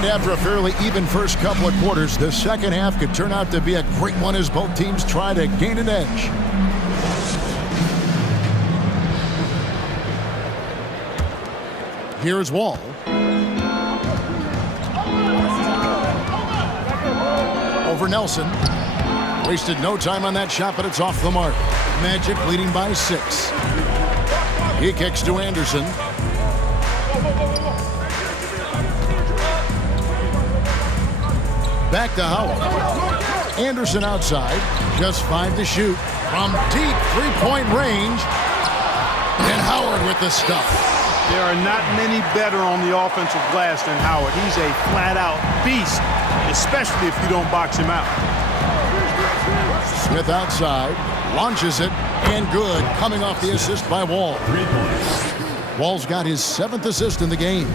After a fairly even first couple of quarters, the second half could turn out to be a great one as both teams try to gain an edge. Here's Wall. Over Nelson. Wasted no time on that shot, but it's off the mark. Magic leading by 6. He kicks to Anderson. Back to Howard. Anderson outside. Just 5 to shoot. From deep three-point range. And Howard with the stuff. There are not many better on the offensive glass than Howard. He's a flat-out beast, especially if you don't box him out. Smith outside. Launches it. And good. Coming off the assist by Wall. Wall's got his 7th assist in the game.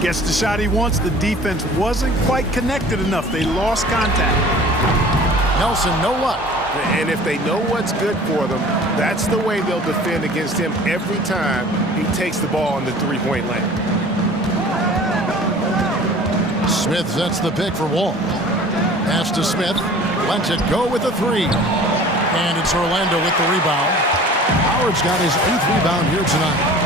Gets the shot he wants. The defense wasn't quite connected enough. They lost contact. Nelson, no luck. And if they know what's good for them, that's the way they'll defend against him every time he takes the ball in the three-point lane. Smith sets the pick for Wall. Pass to Smith. Lets it go with a 3. And it's Orlando with the rebound. Howard's got his 8th rebound here tonight.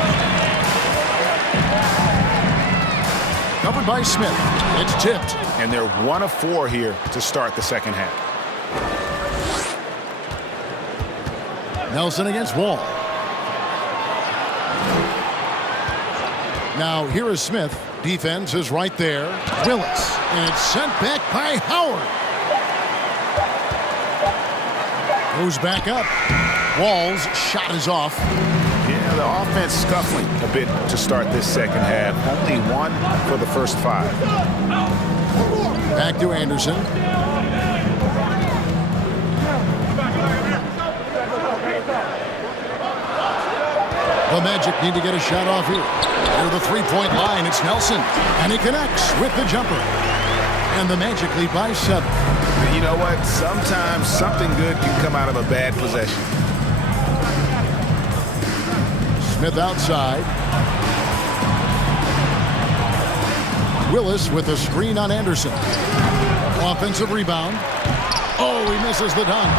Covered by Smith. It's tipped. And they're 1 of 4 here to start the second half. Nelson against Wall. Now here is Smith. Defense is right there. Willis. And it's sent back by Howard. Goes back up. Wall's shot is off. Yeah, the offense scuffling a bit to start this second half. Only 1 for the first 5. Back to Anderson. The Magic need to get a shot off here. Near the three-point line, it's Nelson. And he connects with the jumper. And the Magic lead by 7. You know what? Sometimes something good can come out of a bad possession. Smith outside. Willis with a screen on Anderson. Offensive rebound. Oh, he misses the dunk.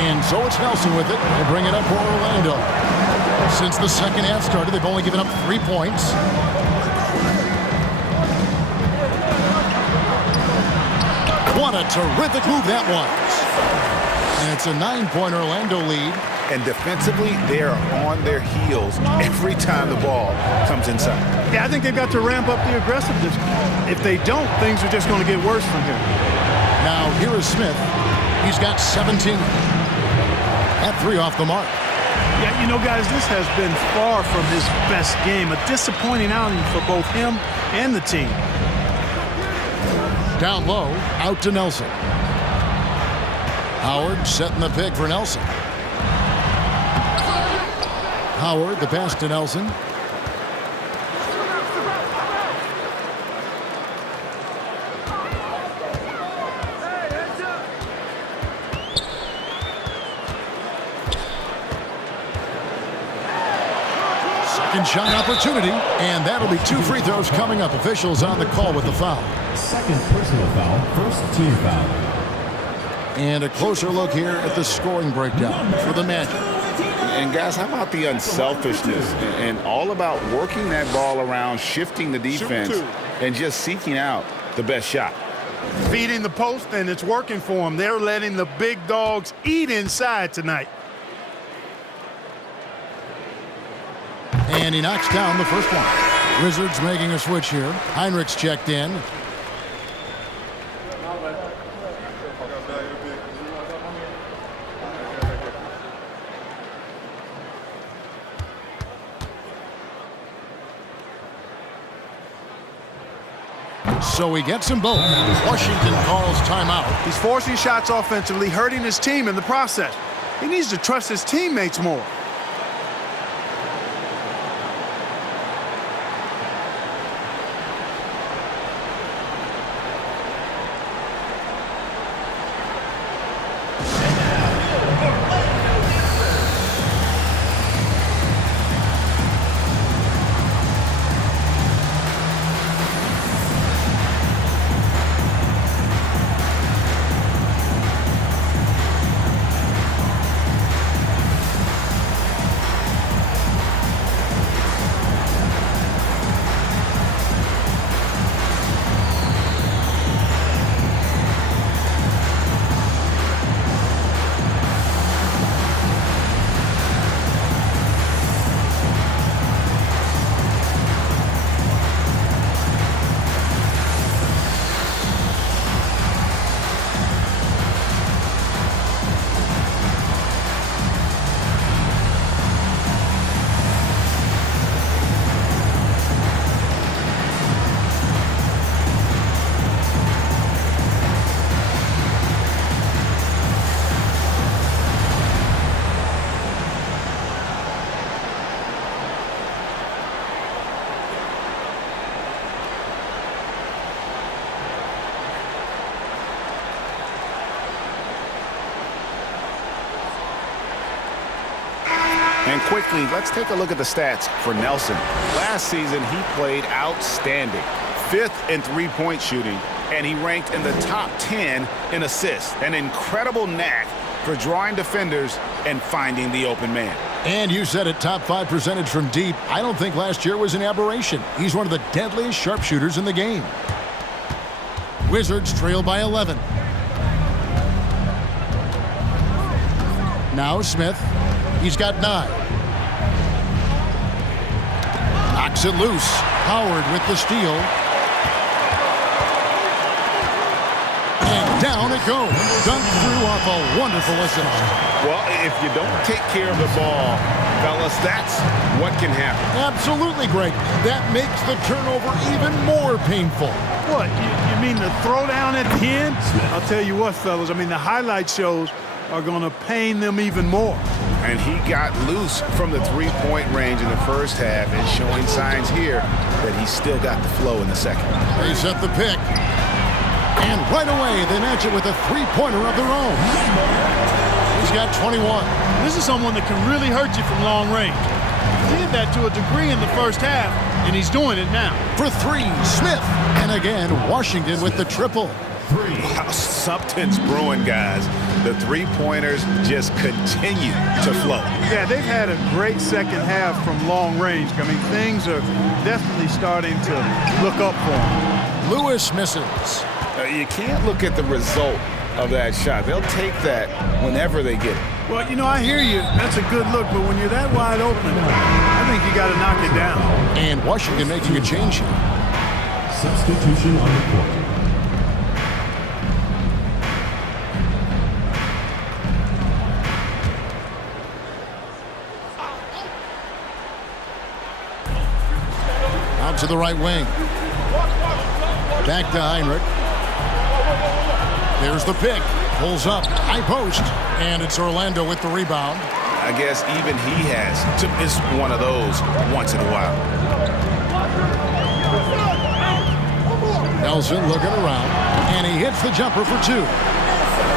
And so it's Nelson with it. They'll bring it up for Orlando. Since the second half started, they've only given up 3 points. What a terrific move that was. And it's a 9-point Orlando lead. And defensively, they are on their heels every time the ball comes inside. Yeah, I think they've got to ramp up the aggressiveness. If they don't, things are just going to get worse from here. Now, here is Smith. He's got 17. That 3 off the mark. Yeah, you know, guys, this has been far from his best game. A disappointing outing for both him and the team. Down low, out to Nelson. Howard setting the pick for Nelson. Howard, the pass to Nelson. Second shot opportunity, and that'll be 2 free throws coming up. Officials on the call with the foul. Second personal foul, first team foul. And a closer look here at the scoring breakdown for the Magic. And guys, how about the unselfishness and all about working that ball around, shifting the defense, and just seeking out the best shot. Feeding the post, and it's working for them. They're letting the big dogs eat inside tonight. And he knocks down the first one. Wizards making a switch here. Heinrichs checked in. So he gets them both. Washington calls timeout. He's forcing shots offensively, hurting his team in the process. He needs to trust his teammates more. And quickly, let's take a look at the stats for Nelson. Last season, he played outstanding. 5th in three-point shooting, and he ranked in the top 10 in assists. An incredible knack for drawing defenders and finding the open man. And you said it, top 5 percentage from deep. I don't think last year was an aberration. He's one of the deadliest sharpshooters in the game. Wizards trail by 11. Now Smith. He's got 9. Knocks it loose. Howard with the steal. And down it goes. Dunked through off a wonderful assist. Well, if you don't take care of the ball, fellas, that's what can happen. Absolutely, Greg. That makes the turnover even more painful. What, you mean the throwdown at the end? I'll tell you what, fellas, I mean, the highlight shows are going to pain them even more. And he got loose from the three-point range in the first half and showing signs here that he's still got the flow in the second. They set the pick. And right away, they match it with a three-pointer of their own. He's got 21. This is someone that can really hurt you from long range. He did that to a degree in the first half, and he's doing it now. For 3, Smith. And again, Washington with the triple. Wow, something's brewing, guys. The three-pointers just continue to flow. Yeah, they've had a great second half from long range. I mean, things are definitely starting to look up for them. Lewis misses. You can't look at the result of that shot. They'll take that whenever they get it. Well, you know, I hear you. That's a good look, but when you're that wide open, I think you got to knock it down. And Washington making a change here. Substitution on the court. Out to the right wing. Back to Heinrich. There's the pick. Pulls up. High post. And it's Orlando with the rebound. I guess even he has to miss one of those once in a while. Nelson looking around. And he hits the jumper for 2.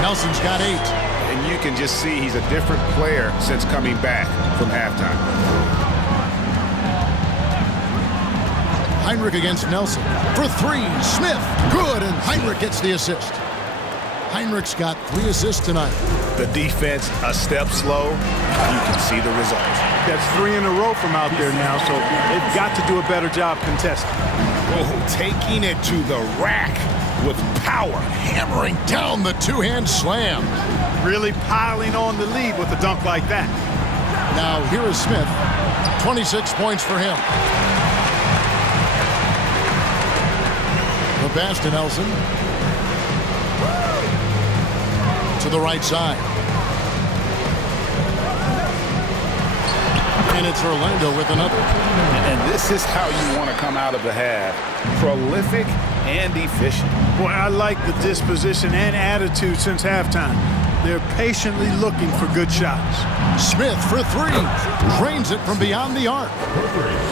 Nelson's got 8. And you can just see he's a different player since coming back from halftime. Heinrich against Nelson. For 3, Smith. Good, and Heinrich gets the assist. Heinrich's got 3 assists tonight. The defense a step slow. You can see the results. That's 3 in a row from out there now, so they've got to do a better job contesting. Oh, taking it to the rack with power. Hammering down the two-hand slam. Really piling on the lead with a dunk like that. Now here is Smith. 26 points for him. The pass to Nelson. To the right side. And it's Orlando with another. And this is how you want to come out of the half. Prolific and efficient. Boy, I like the disposition and attitude since halftime. They're patiently looking for good shots. Smith for 3. Drains it from beyond the arc.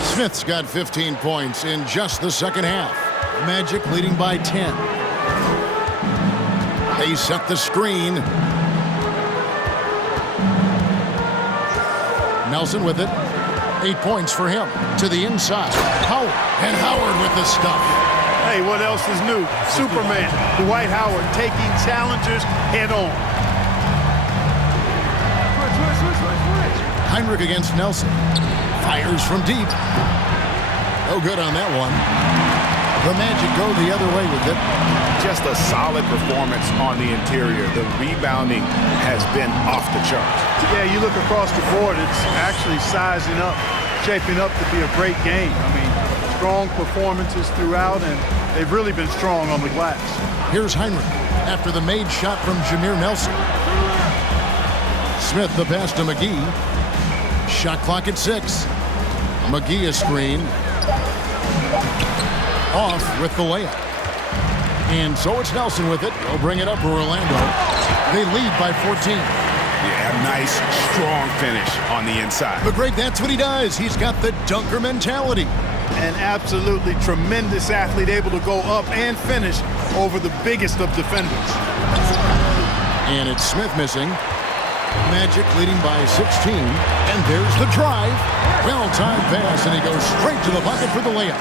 Smith's got 15 points in just the second half. Magic leading by 10. They set the screen. Nelson with it. 8 points for him. To the inside. Howard. And Howard with the stuff. Hey, what else is new? Superman. Dwight Howard taking challengers head on. Heinrich against Nelson. Fires from deep. No good on that one. The Magic go the other way with it. Just a solid performance on the interior. The rebounding has been off the charts. Yeah, you look across the board, it's actually sizing up, shaping up to be a great game. I mean, strong performances throughout, and they've really been strong on the glass. Here's Heinrich after the made shot from Jameer Nelson. Smith the pass to McGee. Shot clock at 6. McGee a screen. Off with the layup. And so it's Nelson with it. They'll bring it up for Orlando. They lead by 14. Yeah, nice, strong finish on the inside. But Greg, that's what he does. He's got the dunker mentality. An absolutely tremendous athlete, able to go up and finish over the biggest of defenders. And it's Smith missing. Magic leading by 16. And there's the drive. Well-timed pass, and he goes straight to the bucket for the layup.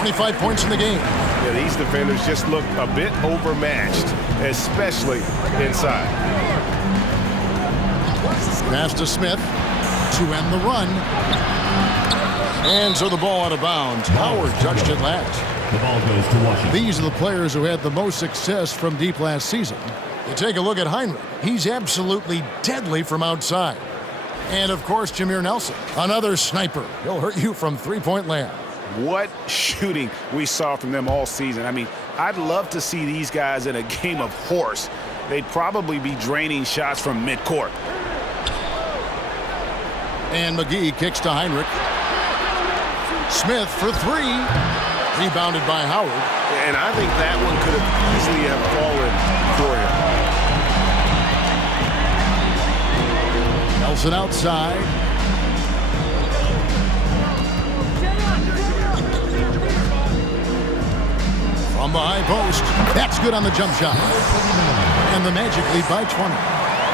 25 points in the game. Yeah, these defenders just look a bit overmatched, especially inside. Pass to Smith to end the run. And so the ball out of bounds. Howard touched it last. The ball goes to Washington. These are the players who had the most success from deep last season. You take a look at Hinrich. He's absolutely deadly from outside. And, of course, Jameer Nelson, another sniper. He'll hurt you from three-point land. What shooting we saw from them all season. I mean, I'd love to see these guys in a game of horse. They'd probably be draining shots from midcourt. And McGee kicks to Hinrich. Smith for three. Rebounded by Howard. And I think that one could have easily have fallen for him. Nelson outside. From the high post. That's good on the jump shot. And the Magic lead by 20.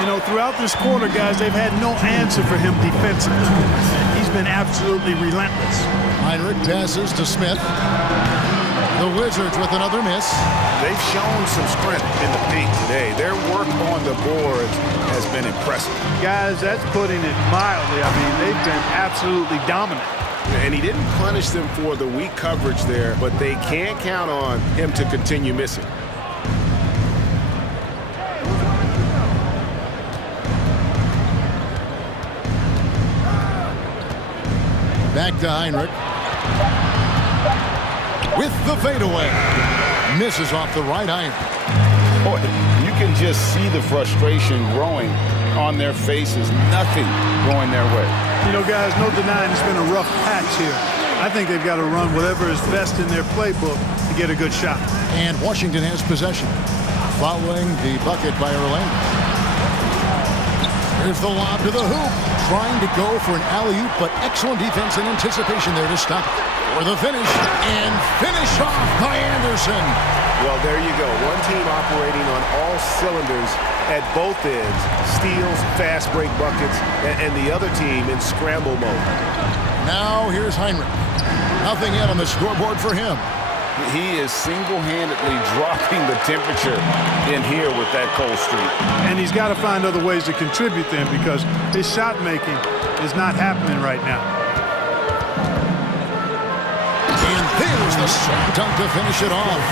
You know, throughout this quarter, guys, they've had no answer for him defensively. He's been absolutely relentless. Hinrich passes to Smith. The Wizards with another miss. They've shown some strength in the paint today. Their work on the boards has been impressive. Guys, that's putting it mildly. I mean, they've been absolutely dominant. And he didn't punish them for the weak coverage there, but they can't count on him to continue missing. Back to Hinrich. With the fadeaway. Misses off the right iron. Boy, you can just see the frustration growing on their faces. Nothing going their way. You know, guys, no denying it's been a rough patch here. I think they've got to run whatever is best in their playbook to get a good shot. And Washington has possession. Following the bucket by Orlando. Here's the lob to the hoop. Trying to go for an alley-oop, but excellent defense and anticipation there to stop it. For the finish, and finish off by Anderson. Well, there you go. One team operating on all cylinders at both ends. Steals, fast break buckets, and the other team in scramble mode. Now here's Hinrich. Nothing yet on the scoreboard for him. He is single-handedly dropping the temperature in here with that cold streak. And he's got to find other ways to contribute then, because his shot making is not happening right now. And there's the slam dunk to finish it off.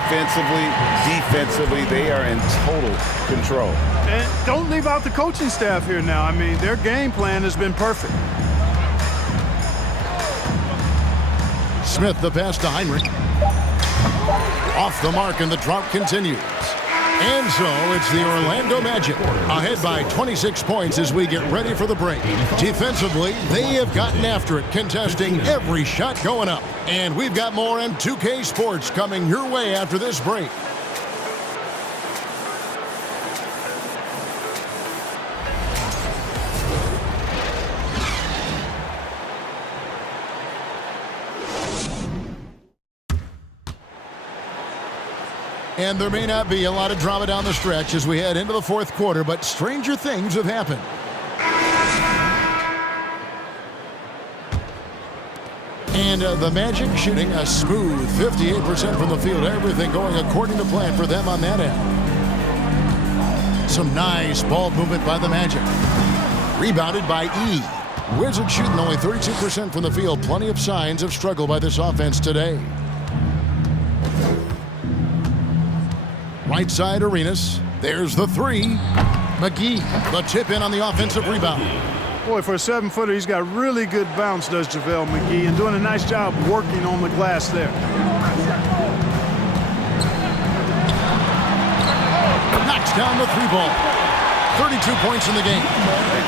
Offensively, defensively, they are in total control. And don't leave out the coaching staff here now. I mean, their game plan has been perfect. Smith the pass to Hinrich. Off the mark, and the drought continues. And so it's the Orlando Magic ahead by 26 points as we get ready for the break. Defensively, they have gotten after it, contesting every shot going up. And we've got more M2K Sports coming your way after this break. And there may not be a lot of drama down the stretch as we head into the fourth quarter, but stranger things have happened. And the Magic shooting a smooth 58% from the field. Everything going according to plan for them on that end. Some nice ball movement by the Magic. Rebounded by E. Wizards shooting only 32% from the field. Plenty of signs of struggle by this offense today. Right side, Arenas. There's the three. McGee, the tip in on the offensive rebound. Boy, for a 7-footer, he's got really good bounce, does JaVale McGee, and doing a nice job working on the glass there. Knocks down the three ball. 32 points in the game.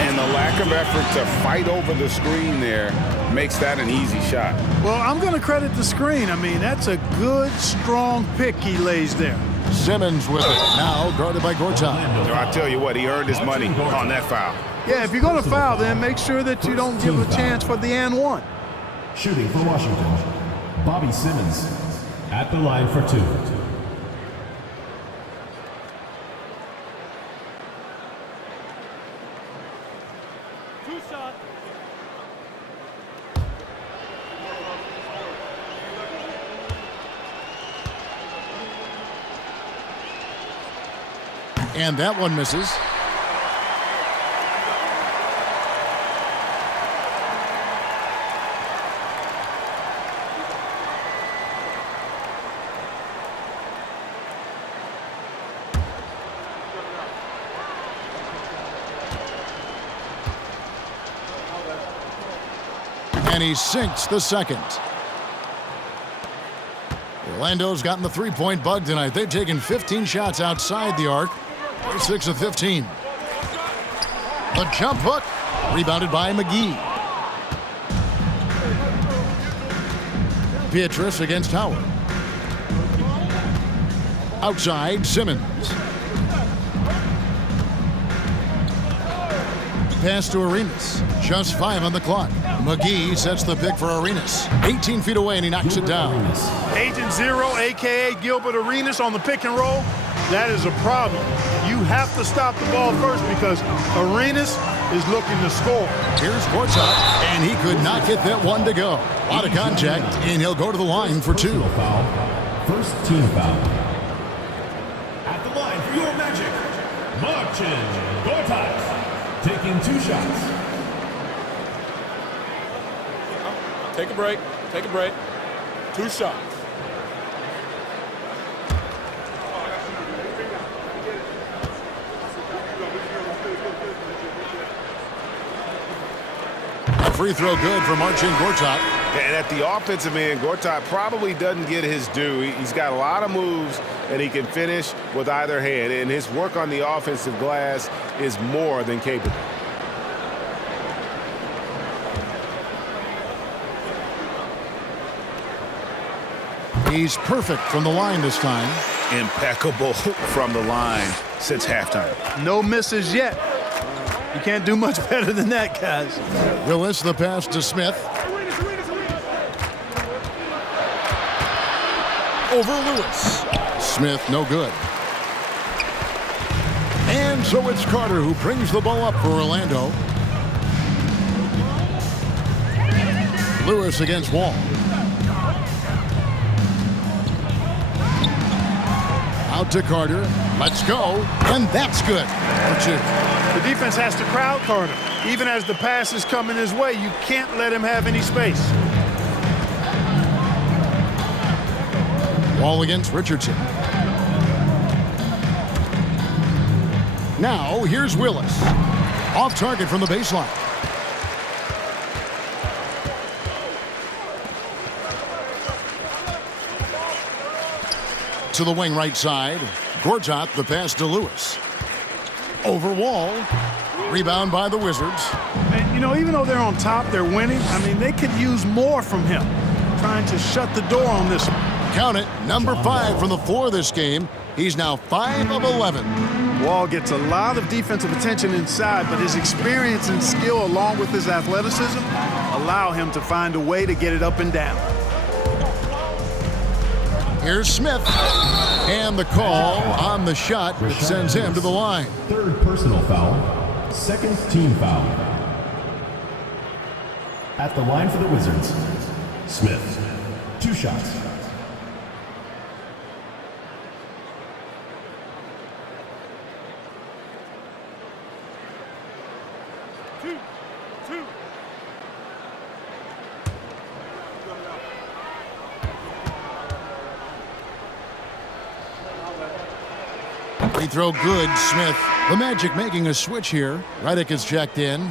And the lack of effort to fight over the screen there makes that an easy shot. Well, I'm going to credit the screen. I mean, that's a good, strong pick he lays there. Simmons with it. Now guarded by Gortat. I tell you what, he earned his money on that foul. Yeah, if you're going to foul, then make sure that you don't give a chance for the and one. Shooting for Washington, Bobby Simmons at the line for two. And that one misses. And he sinks the second. Orlando's gotten the three-point bug tonight. They've taken 15 shots outside the arc. They're 6 of 15. The jump hook, rebounded by McGee. Beatrice against Howard. Outside, Simmons. Pass to Arenas. Just 5 on the clock. McGee sets the pick for Arenas. 18 feet away, and he knocks it down. Agent Zero, a.k.a. Gilbert Arenas on the pick and roll. That is a problem. You have to stop the ball first because Arenas is looking to score. Here's Gortat, and he could not get that one to go. A lot of contact, and he'll go to the line for 2. Foul. First team foul. At the line for your Magic, Marcin Gortat, taking 2 shots. Take a break. Take a break. 2 shots. A free throw good for Marcin Gortat. And at the offensive end, Gortat probably doesn't get his due. He's got a lot of moves, and he can finish with either hand. And his work on the offensive glass is more than capable. He's perfect from the line this time. Impeccable from the line since halftime. No misses yet. You can't do much better than that, guys. Willis, the pass to Smith. Over Lewis. Smith, no good. And so it's Carter who brings the ball up for Orlando. Lewis against Wall. Out to Carter. Let's go. And that's good for 2. The defense has to crowd Carter. Even as the pass is coming his way, you can't let him have any space. Wall against Richardson. Now, here's Willis. Off target from the baseline. To the wing right side. Gortat, the pass to Lewis. Over Wall. Rebound by the Wizards. And, you know, even though they're on top, they're winning. I mean, they could use more from him. Trying to shut the door on this one. Count it, number 5 from the floor this game. He's now 5 of 11. Wall gets a lot of defensive attention inside, but his experience and skill along with his athleticism allow him to find a way to get it up and down. Here's Smith. And the call on the shot that sends him to the line. 3rd personal foul. 2nd team foul. At the line for the Wizards, Smith. 2 shots. Free throw good, Smith. The Magic making a switch here. Redick is checked in.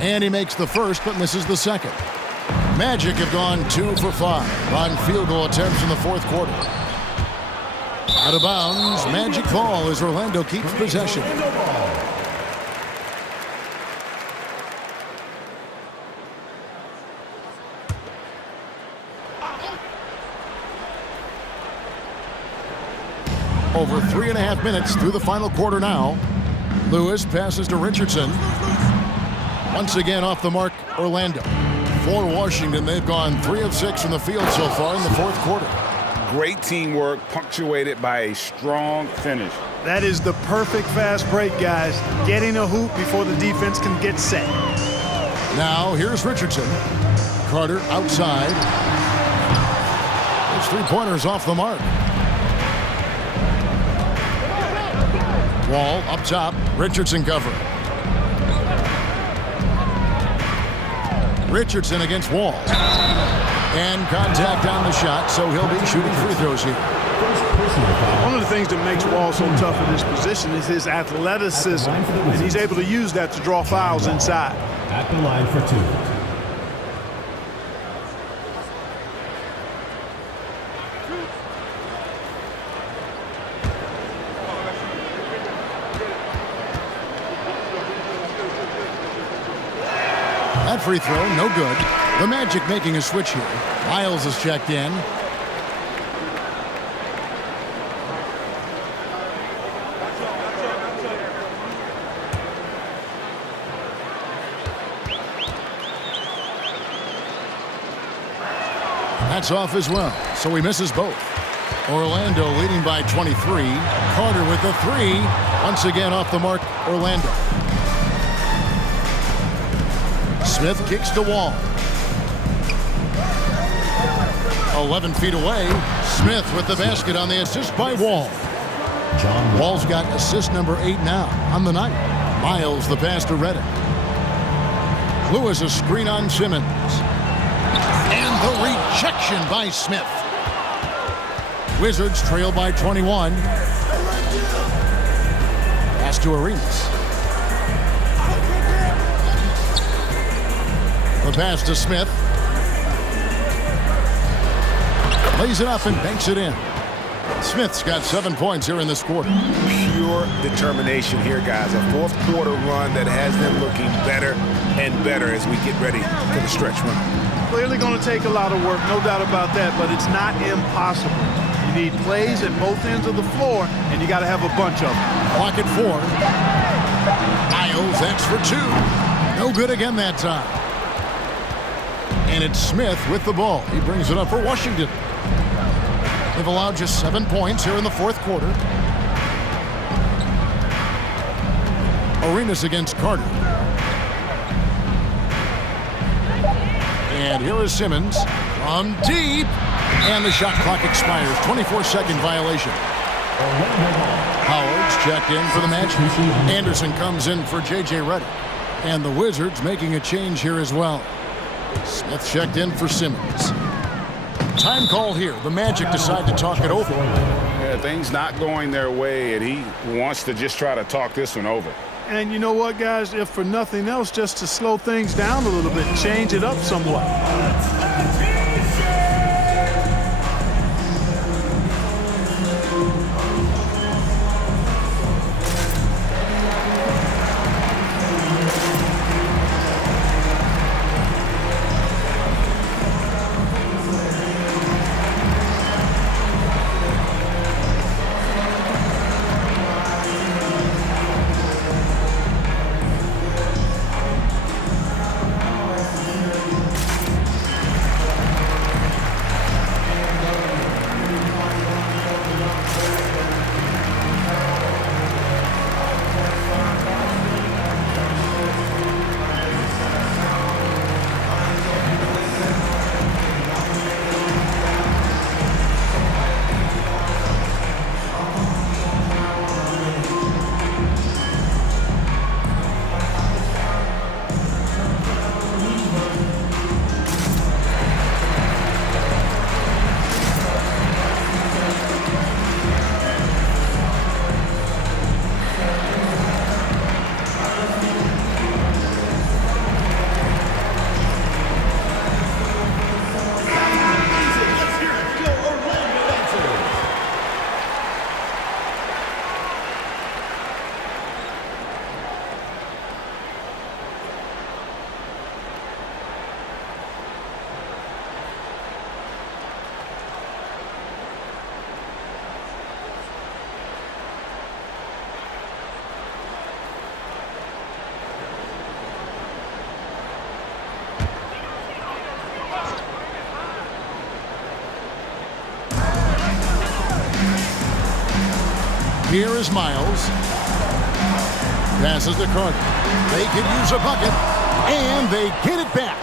And he makes the first, but misses the second. Magic have gone 2 for 5 on field goal attempts in the 4th quarter. Out of bounds, Magic ball as Orlando keeps possession. Over 3.5 minutes through the final quarter now. Lewis passes to Richardson. Once again off the mark, Orlando. For Washington, they've gone 3 of 6 from the field so far in the 4th quarter. Great teamwork punctuated by a strong finish. That is the perfect fast break, guys. Getting a hoop before the defense can get set. Now, here's Richardson. Carter outside. His three-pointers off the mark. Wall up top. Richardson cover. Richardson against Wall. And contact on the shot, so he'll be shooting free throws here. One of the things that makes Wall so tough in this position is his athleticism, and he's able to use that to draw fouls inside. At the line for 2. That free throw, no good. The Magic making a switch here. Miles is checked in. That's off as well, so he misses both. Orlando leading by 23. Carter with the 3. Once again off the mark, Orlando. Smith kicks the Wall. 11 feet away. Smith with the basket on the assist by Wall. Wall's got assist number 8 now on the night. Miles the pass to Reddick. Lewis a screen on Simmons. And the rejection by Smith. Wizards trail by 21. Pass to Arenas. The pass to Smith. Lays it up and banks it in. Smith's got 7 points here in this quarter. Pure determination here, guys. A fourth quarter run that has them looking better and better as we get ready for the stretch run. Clearly going to take a lot of work, no doubt about that, but it's not impossible. You need plays at both ends of the floor, and you got to have a bunch of them. Clock at 4. Miles, that's for 2. No good again that time. And it's Smith with the ball. He brings it up for Washington. They've allowed just 7 points here in the fourth quarter. Arenas against Carter. And here is Simmons from deep. And the shot clock expires. 24-second violation. Howard's checked in for the match. Anderson comes in for J.J. Redick. And the Wizards making a change here as well. Smith checked in for Simmons. Time call here. The Magic decide to talk it over. Yeah, things not going their way, and he wants to just try to talk this one over. And you know what, guys? If for nothing else, just to slow things down a little bit, change it up somewhat. Here is Miles. Passes to Carter. They could use a bucket, and they get it back.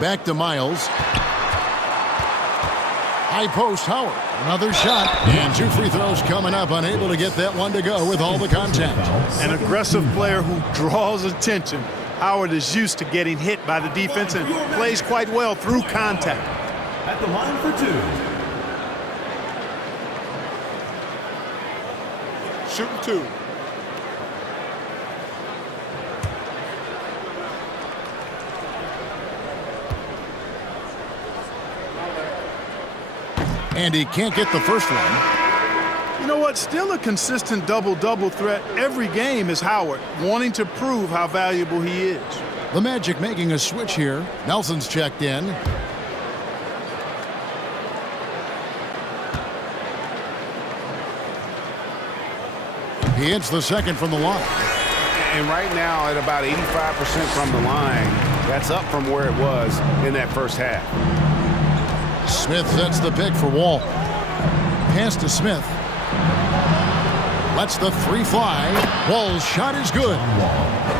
Back to Miles. High post, Howard. Another shot. And 2 free throws coming up. Unable to get that one to go with all the contact. An aggressive player who draws attention. Howard is used to getting hit by the defense and plays quite well through contact. At the line for 2. Shooting 2. And he can't get the first one. You know what? Still a consistent double-double threat every game is Howard, wanting to prove how valuable he is. The Magic making a switch here. Nelson's checked in. He hits the second from the line. And right now, at about 85% from the line, that's up from where it was in that first half. Smith sets the pick for Wall. Pass to Smith. Lets the 3 fly. Wall's shot is good.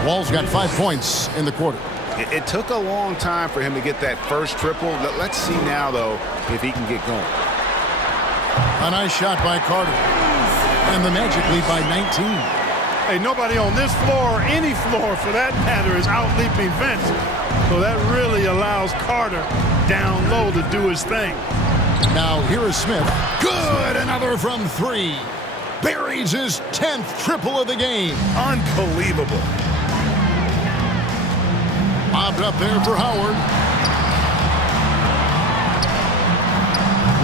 Wall's got 5 points in the quarter. It took a long time for him to get that first triple. Let's see now, though, if he can get going. A nice shot by Carter. And the Magic lead by 19. Hey, nobody on this floor or any floor for that matter is out-leaping Vince. So that really allows Carter down low to do his thing. Now here is Smith. Good! Another from 3. Buries his 10th triple of the game. Unbelievable. Mobbed up there for Howard.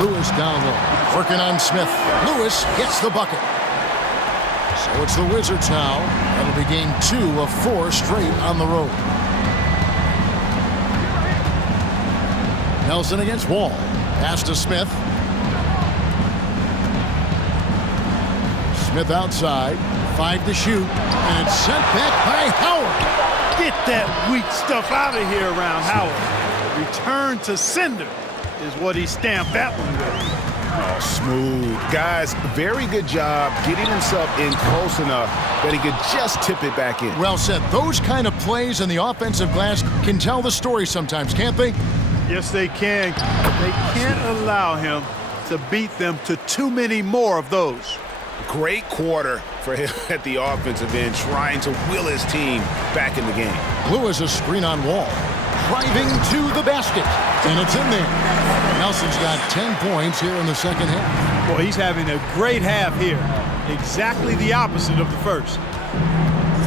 Lewis down low. Working on Smith. Lewis gets the bucket. So it's the Wizards now. That'll be game 2 of 4 straight on the road. Nelson against Wall. Pass to Smith. Smith outside. 5 to shoot. And it's sent back by Howard. Get that weak stuff out of here around Howard. Return to sender is what he stamped that one with. Oh, smooth. Guys, very good job getting himself in close enough that he could just tip it back in. Well said. Those kind of plays in the offensive glass can tell the story sometimes, can't they? Yes, they can. They can't allow him to beat them to too many more of those. Great quarter for him at the offensive end, trying to will his team back in the game. Lewis a screen on Wall. Driving to the basket. And it's in there. Nelson's got 10 points here in the second half. Boy, he's having a great half here. Exactly the opposite of the first.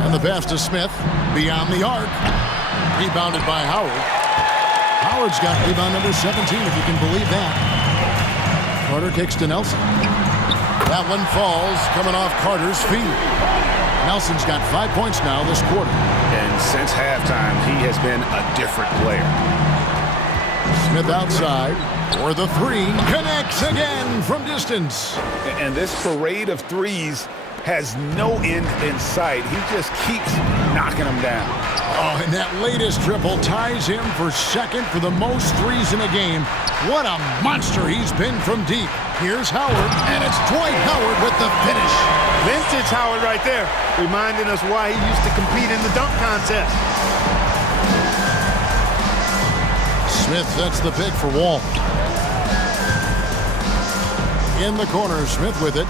And the pass to Smith. Beyond the arc. Rebounded by Howard. Howard's got rebound number 17, if you can believe that. Carter kicks to Nelson. That one falls, coming off Carter's feet. Nelson's got 5 points now this quarter. And since halftime, he has been a different player. Smith outside for the 3. Connects again from distance. And this parade of threes has no end in sight. He just keeps knocking them down. Oh, and that latest triple ties him for second for the most threes in a game. What a monster he's been from deep. Here's Howard, and it's Dwight Howard with the finish. Vintage Howard right there, reminding us why he used to compete in the dunk contest. Smith sets the pick for Wall. In the corner, Smith with it.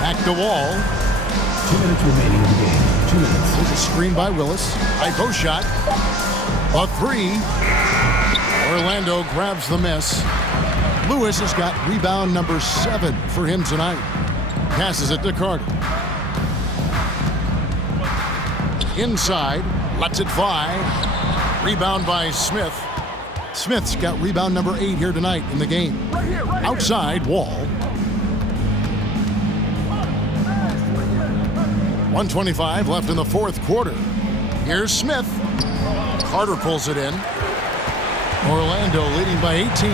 Back to Wall. 2 minutes remaining in the game. 2 minutes. There's a screen by Willis. High post shot. A 3. Orlando grabs the miss. Lewis has got rebound number 7 for him tonight. Passes it to Carter. Inside. Lets it fly. Rebound by Smith. Smith's got rebound number 8 here tonight in the game. Outside, Wall. 1:25 left in the fourth quarter. Here's Smith. Carter pulls it in. Orlando leading by 18.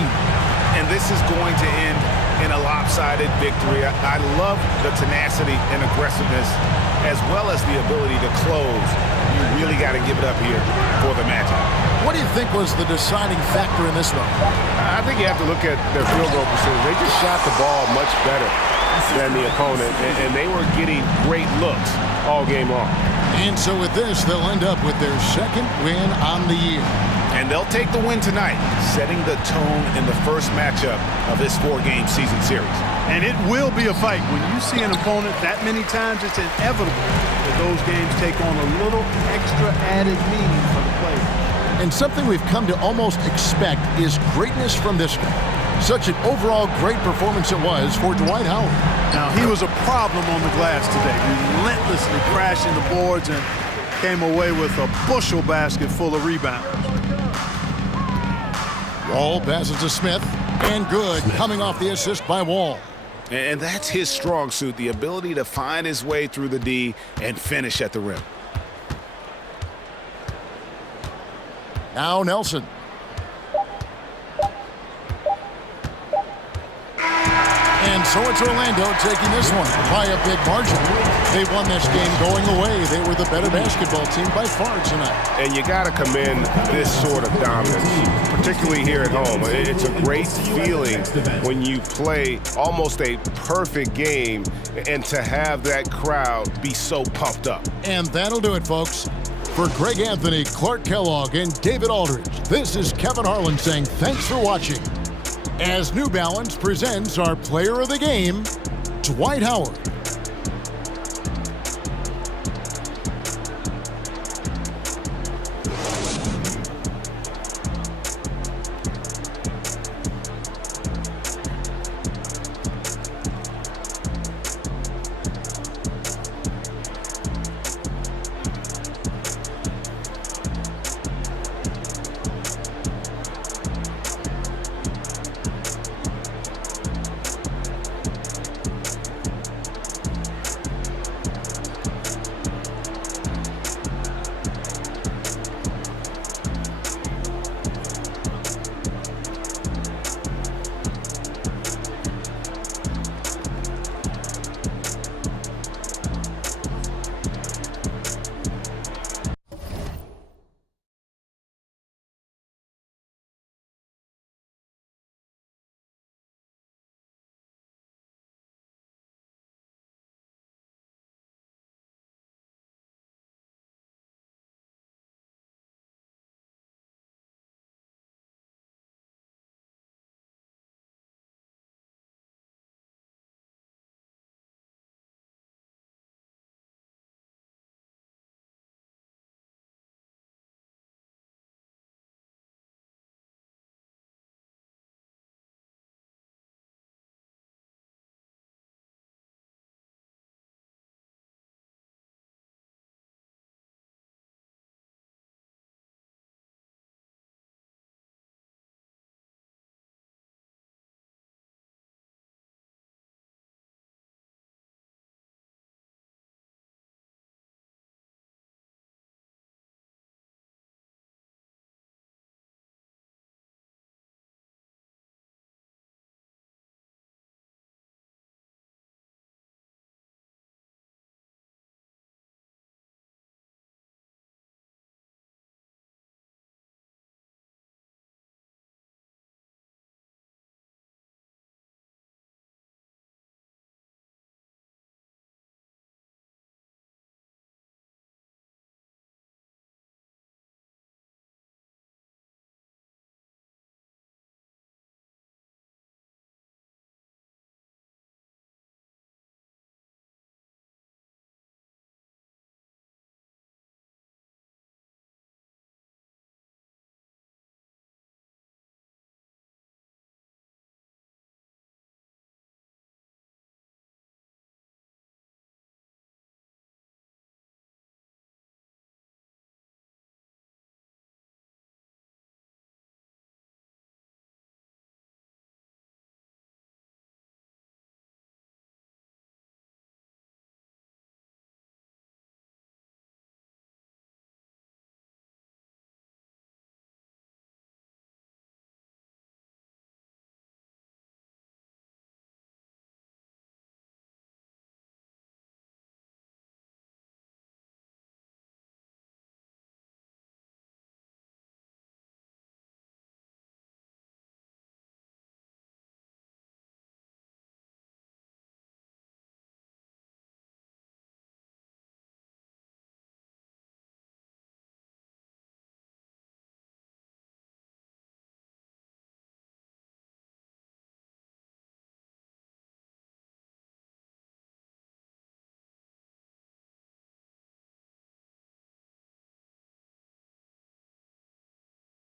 And this is going to end in a lopsided victory. I love the tenacity and aggressiveness as well as the ability to close. You really got to give it up here for the Magic. What do you think was the deciding factor in this one? I think you have to look at their field goal percentage. They just shot the ball much better than the opponent, and they were getting great looks all game long. And so with this, they'll end up with their second win on the year. And they'll take the win tonight, setting the tone in the first matchup of this 4-game season series. And it will be a fight. When you see an opponent that many times, it's inevitable that those games take on a little extra added meaning for the players. And something we've come to almost expect is greatness from this guy. Such an overall great performance it was for Dwight Howard. Now, he was a problem on the glass today, relentlessly crashing the boards and came away with a bushel basket full of rebounds. Wall passes to Smith, and good, coming off the assist by Wall. And that's his strong suit, the ability to find his way through the D and finish at the rim. Now Nelson. And so it's Orlando taking this one by a big margin. They won this game going away. They were the better basketball team by far tonight. And you got to commend this sort of dominance, particularly here at home. It's a great feeling when you play almost a perfect game and to have that crowd be so pumped up. And that'll do it, folks. For Greg Anthony, Clark Kellogg, and David Aldridge, this is Kevin Harlan saying thanks for watching. As New Balance presents our player of the game, Dwight Howard.